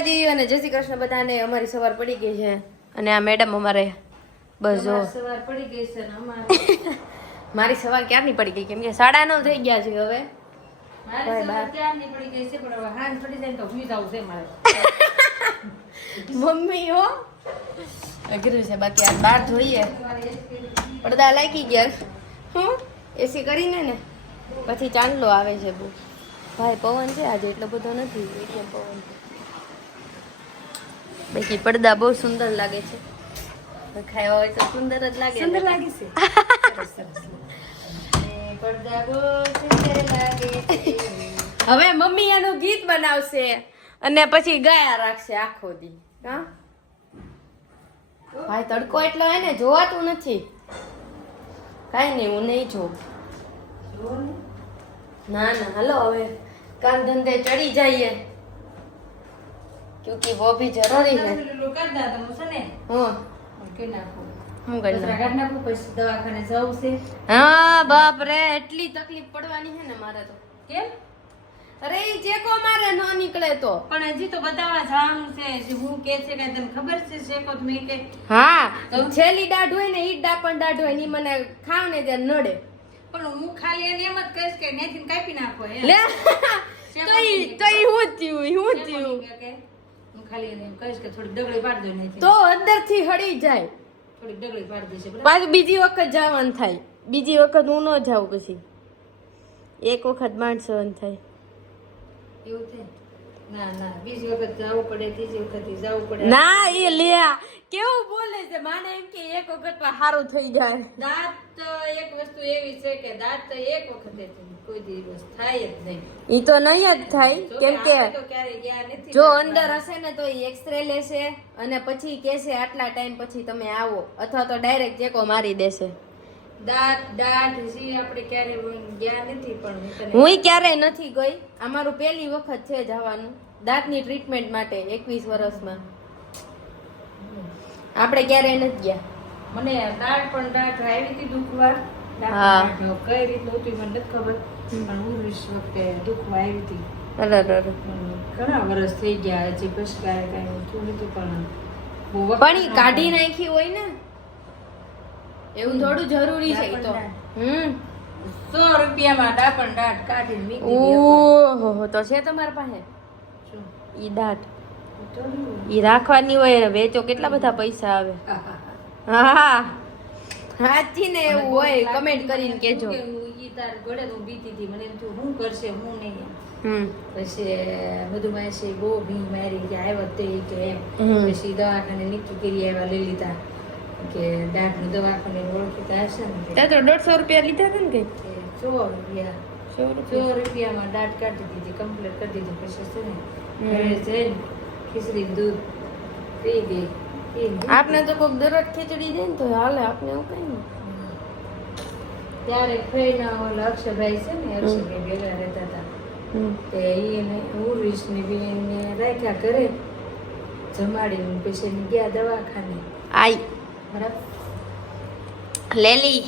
માતાજી અને જય શ્રી કૃષ્ણ બધાને. અમારી સવાર પડી ગઈ છે અને આ મેડમ અમારે બસ જો સવાર પડી ગઈ છે ને અમારે મારી સવાર ક્યારની પડી ગઈ કેમ કે 9:30 થઈ ગયા છે હવે. મારી સવાર ક્યારની પડી ગઈ છે પણ હવે હાંજ પડી જાય તો હુઈ જાવ છે મારે. મમ્મી હો અઘરું છે. બાકી આ બહાર જોઈએ પડદા લાગી ગયા હું એસી કરીને ને પછી ચાંદલો આવે છે બહુ. ભાઈ પવન છે આજે એટલો બધો નથી, મીડિયમ પવન છે. બાકી પડદા બહુ સુંદર લાગે છે. ખાવા હોય તો સુંદર જ લાગે. સુંદર લાગે છે. પડદા બહુ સુંદર લાગે છે. હવે મમ્મી એનું ગીત બનાવશે અને પછી ગાયા રાખશે આખો દી. હા ભાઈ તડકો એટલો હે ને જોવાતું નથી. કાઈ નહીં હું નહીં જોઉં. ના ના હાલો હવે કામ ધંધે ચડી જઈએ ક્योंकि वो भी जरूरी है. કરતા તો છે ને હું કે નાખો હું કરી કચરા કાઢ નાખો પછી દવાખાને જવું છે. હા બાપ રે એટલી તકલીફ પડવાની છે ને મારે તો. કેમ? અરે ઈ ચેકો મારે ન નીકળે તો. પણ હજી તો બતાવવા જવાનું છે. જે હું કે છે કે તને ખબર છે શેકો તો મેં કે હા છેલ્લી દાઢ હોય ને ઈ ડાપણ દાઢ હોય ને ઈ મને ખાવ ને ત્યારે નડે. પણ હું ખાલી એને એમ જ કહીશ કે નેથી કાપી નાખો એમ. લે તો ઈ હું થયું હું થયું હું ખાલી એને એમ કહીશ કે થોડી ડગડી પાડી દો નેથી. તો અંદરથી હળી જાય. થોડી ડગડી પાડી દેશે બરાબર. પાછું બીજી વખત જવાનું થાય. બીજી વખત હું ન જાઉં પછી એક વખત માણસો થાય. એવું છે? ના ના બીજી વખત જવું પડે, ત્રીજી વખત જવું પડે. ના એ લે કેવું બોલે છે. માને એમ કે એક વખત માં સારું થઈ જાય. દાંત એક વસ્તુ એવી છે કે દાંત એક વખતે કોઈ દિવસ થાય જ નહીં. ઈ તો નહીં જ થાય કેમ કે તો ક્યારેય ગયા નથી. જો અંદર હશે ને તો ઈ એક્સરે લેશે અને પછી કહેશે આટલા ટાઈમ પછી તમે આવો અથવા તો ડાયરેક્ટ ચેકો મારી દેશે. દાંત હજી આપણે ક્યારે ગયા નથી પણ હું ક્યારેય નથી ગઈ. અમારું પહેલી વખત છે જવાનું દાંતની ટ્રીટમેન્ટ માટે 21 વર્ષમાં. આપણે ક્યારેય નથી ગયા. મને દાંત આવી હતી દુખવા. હા. કઈ રીતનું હતું મને નથી ખબર પણ હું વખતે દુખવા આવી હતી. અરે ઘણા વર્ષ થઈ ગયા હજી પછી કઈ થયું નથી પણ પણ ઈ કાઢી નાખી હોય ને એવું થોડું જરૂરી છે ઈ તો. 100 રૂપિયામાં દાંત કાઢીને મૂકી દીધી. ઓહો તો છે તમારા પાસે શું? ઈ દાંત તો ઈ રાખવાની હોય વેચો કેટલા બધા પૈસા આવે. હા સાચી ને એવું હોય કમેન્ટ કરીને કેજો. ઈ તાર ઘોડે હું બીતી હતી મને એમ થયું શું કરશે હું નહીં. પછી બધું માસી બહુ ભીંગ મારી કે આવ્યો તે કે એમ. પછી દવાખાને નીકળી કરી આવ્યા લઈ લીધા કે દાંતનું દવાખાને ઓળખીતા હશે ને ત્યાં તો 150 રૂપિયા લીધા હતા ને કઈ 100 રૂપિયામાં દાંત કાઢી દીધી કમ્પ્લીટ કરી દીધી. પછી છે ને ઘરે જઈને ખીચડી દૂધ પી ગઈ. આપને તો કોઈક દરરોજ ખીચડી દે ને તો હાલે. આપને એવું કઈ નહીં. ત્યારે ફઈના ઓલા અક્ષરભાઈ છે ને અક્ષરભાઈ ભેગા રહેતા હતા તે એને ઉર્વિશની બેનને રાખ્યા ઘરે જમાડીને પછી એને ગયા દવાખાને. આઈ બરાબર લેલી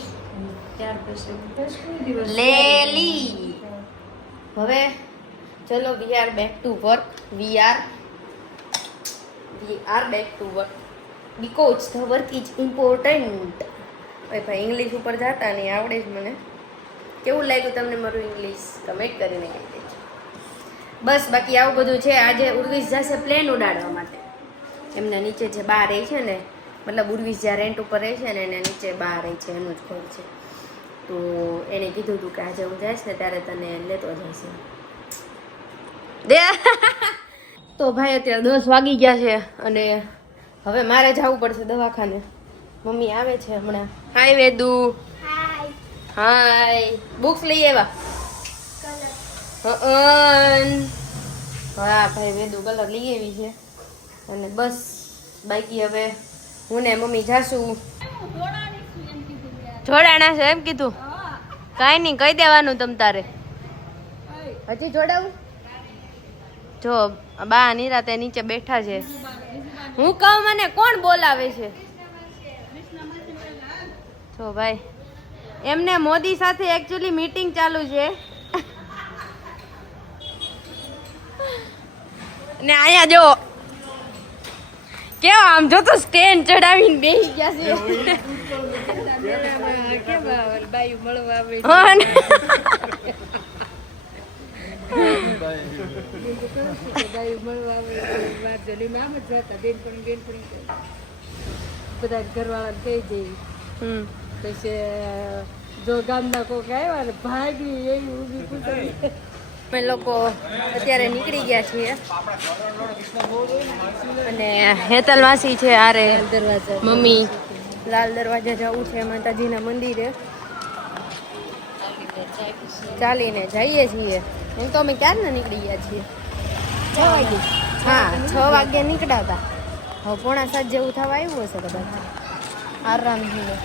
ત્યાર પછી કોઈ દિવસ લેલી. હવે ચલો we are back to work. We are back to work because the work is important. ભાઈ ઇંગ્લિશ ઉપર જાતા નહીં આવડે જ મને. કેવું લાગ્યું તમને મારું ઇંગ્લિશ કમેન્ટ કરીને કહી દેજો. બસ બાકી આવું બધું છે. આજે ઉર્વિશ જશે પ્લેન ઉડાડવા માટે. એમને નીચે જે બહાર રહે છે ને મતલબ ઉર્વિશ જ્યાં રેન્ટ ઉપર રહે છે ને એને નીચે બહાર રહે છે એનું જ ઘર છે. તો એને કીધું હતું કે આજે હું જઈશ ને ત્યારે તને લેતો જશે. તો ભાઈ અત્યારે 10 વાગી ગયા છે અને હવે મારે જવું પડશે દવાખાને. મમ્મી આવે છે હમણાં. હાય વેદુ. હાય બુક્સ લઈ આવ્યા. હા ભાઈ વેદુ કલર લઈ આવી છે અને બસ બાકી હવે હું ને મમ્મી જાશું. જોડાણા છે એમ કીધું. કાંઈ નહીં કહી દેવાનું તમ તારે. હજી જોડાવું? જો બા નિરાતે નીચે બેઠા છે. હું કહું મને કોણ બોલાવે છે? જો ભાઈ એમને મોદી સાથે એકચ્યુઅલી મીટિંગ ચાલુ છે ને અહીંયા જો કેવા આમ જો તો સ્ટેન્ડ ચડાવીને બેસી ગયા છે કેમ બાયું મળવા આવે હા ને? બાયું મળવા આવે વાર જલીમાં આમ જ જતા બેનપણી બધા ઘરવાળા કહી જઈ પછી જો ગામના કોક આવ્યા ને ભાગી એવી ઊભી પૂછડી અમે લોકો અત્યારે નીકળી ગયા છીએ અને હેતલ માસી છે આરે દરવાજા મમ્મી લાલ દરવાજા જવું છે માતાજીના મંદિરે ચાલીને જઈએ છીએ એમ તો અમે ક્યારના નીકળી ગયા છીએ 6 વાગે હા 6 વાગે નીકળ્યા હતા હવે 6:45 જેવું થવા આવ્યું હશે કદાચ આરામથી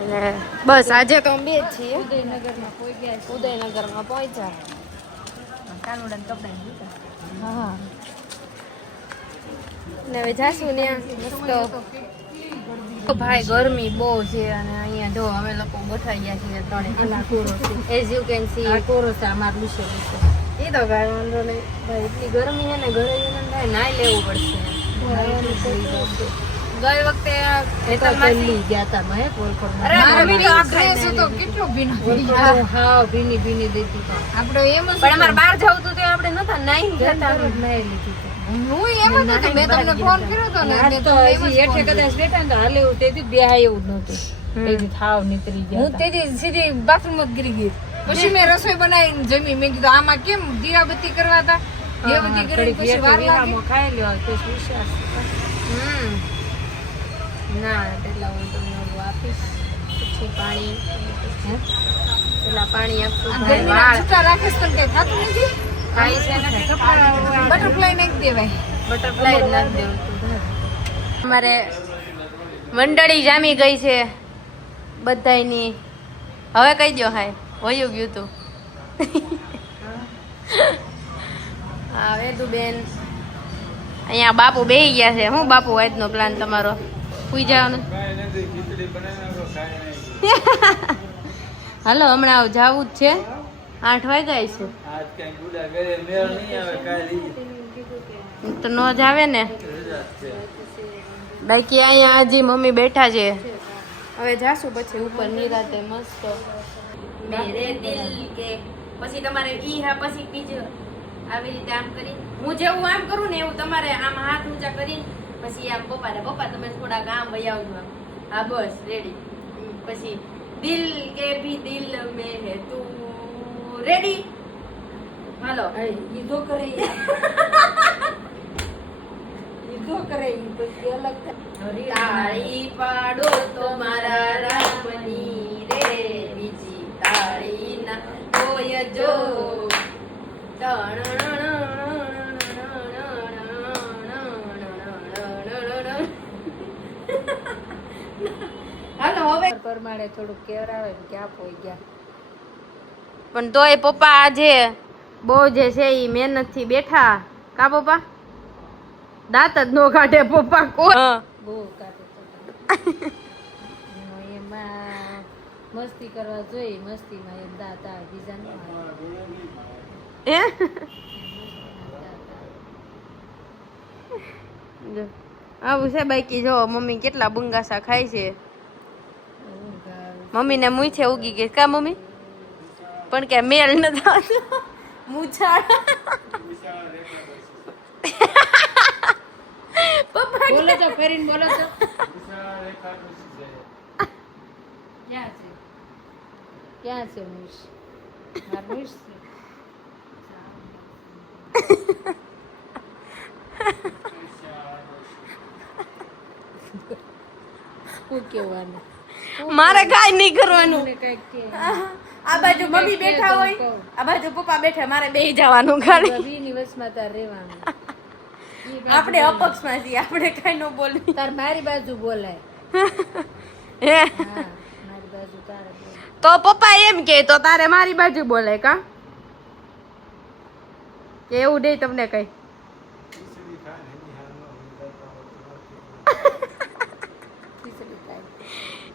અને બસ આજે તો અમે બે જ છીએ ઉદયનગરમાં કોઈ ગયા ઉદયનગરમાં પહોંચ્યા કાનુડાને કપડા લીધા હા ને હવે જાશું ત્યાં મસ્ત ભાઈ ગરમી બહુ છે અને અહીંયા જો અમે લોકો ગોઠવાઈ ગયા છીએ ત્રણે એઝ યુ કેન સી આ કોરો છે અમારું વિશે એ તો કાંઈ વાંધો નહીં ભાઈ એટલી ગરમી છે ને ઘરે જઈને થાય નાઈ લેવું પડશે ગઈ વખતે પહેલી ગયા હતા મેં અરે મમ્મી તો આ ડ્રેસ તો કેટલો ભીનો હા ભીની ભીની દેતી તો આપણે એમ જ પણ અમારે બહાર જવું હતું તો આપણે નતા નાઈ જતા નહીં લીધી હું એમ જ હતું મેં તમને ફોન કર્યો હતો ને મેં તો હેઠે કદાચ બેઠા ને તો હાલે એવું તેથી બેહાય એવું જ નહોતું તેથી થાવ નીતરી ગયા હું તેથી સીધી બાથરૂમ જ ગીરી ગઈ પછી મેં રસોઈ બનાવીને જમી મેં કીધું આમાં કેમ દીવાબત્તી કરવા હતા દીવાબત્તી કરી પછી વાર લાગે ખાઈ લ્યો તો વિશ્વાસ ના એટલા હું તમને ઓલું આપીશ પછી પાણી પેલા પાણી આપશું છૂટા રાખીશ પણ કઈ થતું નથી કાંઈ છે ને બટરફ્લાય નાખી દેવાય બટરફ્લાય જ નાખી દેવું અમારે મંડળી જામી ગઈ છે બધાયની હવે કહી દો હાય વયું ગયું તું હા વેદુ બેન અહીંયા બાપુ બેહી ગયા છે શું બાપુ આજનો પ્લાન તમારો સુઈ જવાનું હાલો હમણાં જવું જ છે 8 વાગ્યા છે તો ન જ આવે ને બાકી અહીંયા હજી મમ્મી બેઠા છે હવે જાશું પછી ઉપર નિરાતે મસ્ત મેરે દિલ કે પછી તમારે ઈ હા પછી બીજું આવી રીતે આમ કરી હું જેવું આમ કરું ને એવું તમારે આમ હાથ ઊંચા કરી પછી આમ પપ્પા તમે થોડા કામ વહી આવજો આમ હા બસ રેડી પછી દિલ કે ભી દિલ મેં હે તું રેડી હાલો ઈદો કરે ઈદો કરે પછી અલગ તાળી પાડો તો મારા રામની રે બીજી તાળી ના કોઈ જો હાલો હવે પ્રમાણે થોડુંક કેવરાવે ને ક્યાં પોઈ ગયા પણ તોય પપ્પા આજે બહુ જે છે ઈ મહેનત થી બેઠા કા પપ્પા દાંત જ નો કાઢે પપ્પા બહુ કાઢે એમાં મસ્તી કરવા જોઈ મસ્તીમાં એમ દાંત આવે બીજા ન આવું છે બાકી જો મમ્મી કેટલા બંગાસા ખાય છે મમ્મી ને મૂછે ઉગી ગઈ કા મમ્મી પણ કે મેલ ન થતો મૂછાળ પપ્પા બોલો તો ફરીને બોલો તો ક્યાં છે મૂછ માર મૂછ છે હું કેવાનું મારે કાઈ નહીં કરવાનું કઈક કે આ બાજુ મમ્મી બેઠા હોય આ બાજુ પપ્પા બેઠા મારે બેહી જવાનું ખાલી રવિની વચમાં તાર રહેવાનું આપણે અપક્ષમાં છીએ આપણે કઈ ન બોલવી તાર મારી બાજુ બોલાય હે હા મારી બાજુ તારે બોલાય. તો પપ્પા એમ કે તો તારે મારી બાજુ બોલે કા કે એવું નહીં તમને કઈ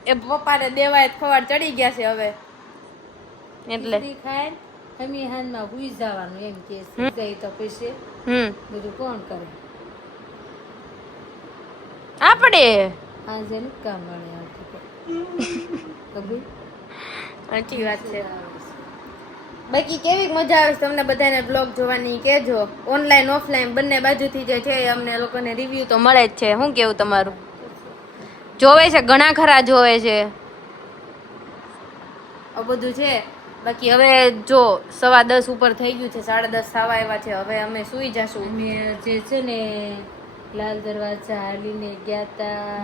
એ પપ્પાને દેવાય ખવાડ ચડી ગયા છે હવે એટલે ખીચડી ખાય હમી હાનમાં હુઈ જવાનું એમ કે જાય તો પછી બધું કોણ કરે આપણે આજે નથી કામ મળે આવતું સાચી વાત છે. બાકી કેવી મજા આવે છે તમને બધાને બ્લોગ જોવાની કહેજો. ઓનલાઈન ઓફલાઈન બંને બાજુથી જે છે એ અમને લોકોને રિવ્યુ તો મળે જ છે. શું કેવું તમારું? જોવે છે, ઘણા ખરા જોવે છે, આ બધું છે. બાકી હવે જો 10:15 ઉપર થઈ ગયું છે, 10:30 થવા આવ્યા છે. હવે અમે સુઈ જશું. અમે જે છે ને લાલ દરવાજા હાલીને ગયા તા,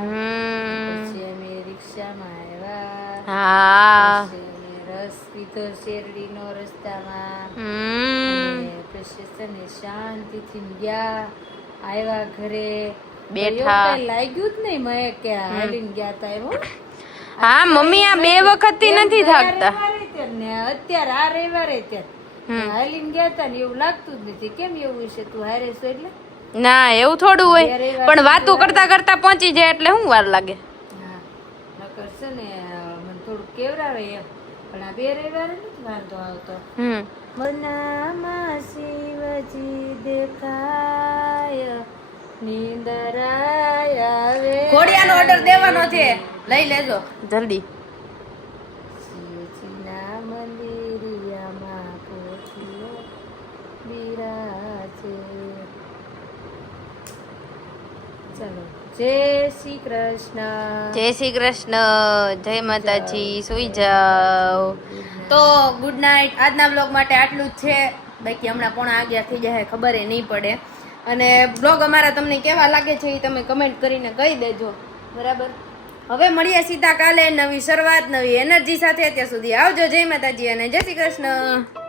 પછી અમે રિક્ષામાં આવ્યા, હા પછી અમે રસ પીધો શેરડીનો રસ્તામાં, અને પછી છે ને શાંતિથી ગયા આવ્યા ઘરે. બેઠા. એવું કઈ લાગ્યું જ નહીં મને કે હાલીને ગયા તા એમ. હા મમ્મી આ 2 વખતથી નથી થાકતા. ને અત્યારે આ રવિવારે ત્યારે હાલીને ગયા તા ને એવું લાગતું જ નથી. કેમ એવું છે? તું હારે છો એટલે? ના એવું થોડું હોય, પણ વાતો કરતા કરતા પહોંચી જાય એટલે શું વાર લાગે. હા નકર છે ને મને થોડું કેવરાવે એમ, પણ આ 2 રવિવારે નથી વાંધો આવતો. મનામાં શિવજી દેખાય, નીંદરાય આવે. ઘોડિયાનો ઓર્ડર દેવાનો છે, લઈ લેજો જલ્દી. શિવજીના મંદિરિયામાં પોથીઓ બિરાજે. ચાલો, જય શ્રી કૃષ્ણ. જય શ્રી કૃષ્ણ, જય માતાજી. સુઈ જાઓ. તો ગુડ નાઇટ. આજના બ્લોગ માટે આટલું જ છે. બાકી હમણાં 11:30 થઈ જાય, ખબર નહીં પડે. અને બ્લોગ અમારા તમને કેવા લાગે છે એ તમે કમેન્ટ કરીને કહી દેજો, બરાબર? હવે મળીએ સીધા કાલે નવી શરૂઆત નવી એનર્જી સાથે. ત્યાં સુધી આવજો. જય માતાજી અને જય શ્રી કૃષ્ણ.